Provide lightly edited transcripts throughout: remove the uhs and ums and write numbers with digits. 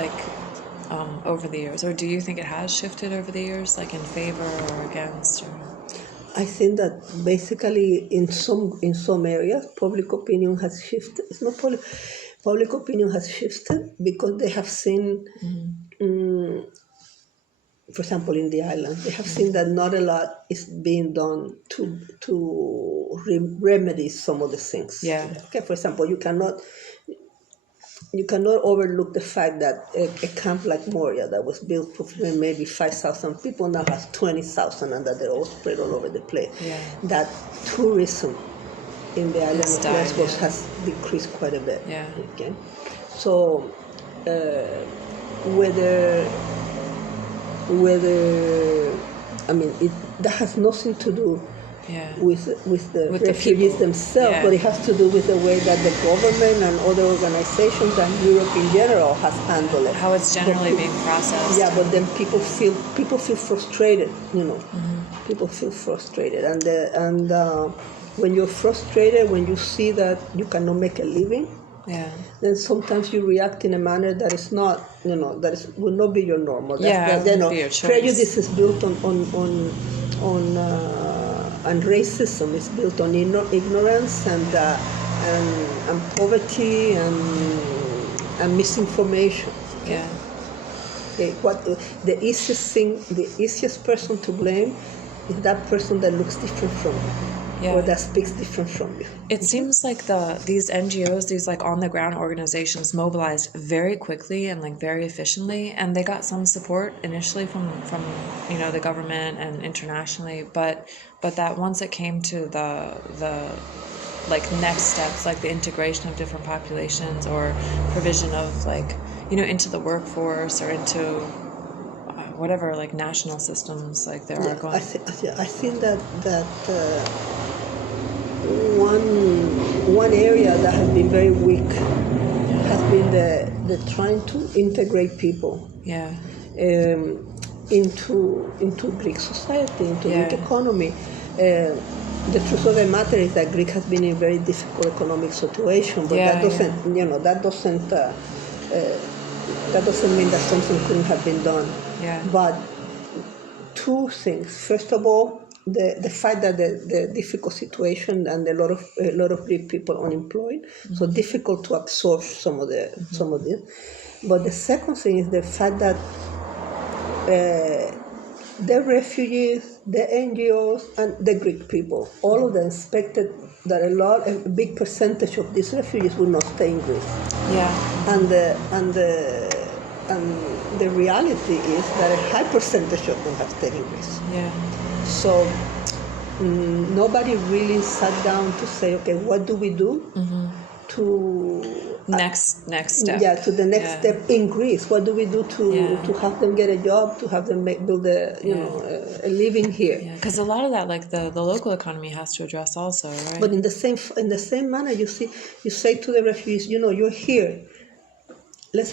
like over the years, or do you think it has shifted over the years, like in favor or against? Or? I think that basically in some areas public opinion has shifted. It's not public opinion has shifted because they have seen, for example, in the island, they have seen that not a lot is being done to remedy some of the things. Yeah. Okay. For example, you cannot overlook the fact that a camp like Moria that was built for maybe 5,000 people now has 20,000, and that they're all spread all over the place. Yeah. That tourism in the island of Lesbos yeah. has decreased quite a bit. Yeah. Okay. So whether I mean that has nothing to do with the refugees themselves, but it has to do with the way that the government and other organizations and Europe in general has handled it. How it's generally being processed. Yeah, but then people feel frustrated. People feel frustrated, and when you're frustrated, when you see that you cannot make a living, then sometimes you react in a manner that is not, will not be your normal. Be your choice. Prejudice is built on and racism is built on ignorance and poverty and misinformation. Yeah. Okay. The easiest person to blame is that person that looks different from you, or that speaks different from you. It seems like these NGOs, these like on the ground organizations, mobilized very quickly and like very efficiently, and they got some support initially from the government and internationally, but that once it came to the like next steps, like the integration of different populations or provision of like into the workforce or into whatever like national systems like there are going. I think that one area that has been very weak has been the trying to integrate people into Greek society, into Greek economy. The truth of the matter is that Greece has been in a very difficult economic situation, but that doesn't mean that something couldn't have been done. Yeah. But two things. First of all, the fact that the difficult situation and a lot of Greek people unemployed, so difficult to absorb some of this. But the second thing is the fact that the refugees, the NGOs, and the Greek people, all of them expected that a big percentage of these refugees will not stay in Greece. Yeah. And the reality is that a high percentage of them have stayed in Greece. Yeah. So nobody really sat down to say, okay, what do we do to next step? Yeah, to the next step in Greece. What do we do to have them get a job, to have them build a living here? Yeah, because a lot of that, like the local economy, has to address also, right? But in the same manner, you say to the refugees, you're here. Let's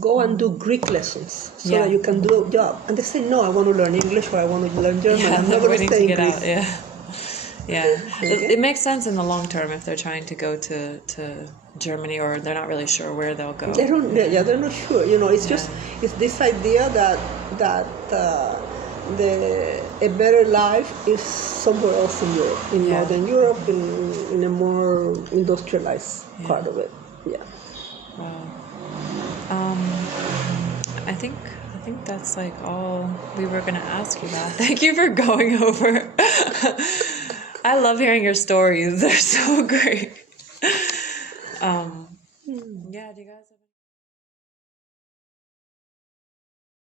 go and do Greek lessons so that you can do a job. And they say, no, I want to learn English or I want to learn German. I'm not going to stay in Greece. Yeah. It makes sense in the long term if they're trying to go to Germany or they're not really sure where they'll go. They're not sure. It's this idea that a better life is somewhere else in Europe, in Northern Europe, in a more industrialized part of it. Yeah. Wow. I think that's like all we were going to ask you about. Thank you for going over. I love hearing your stories. They're so great. Do you guys have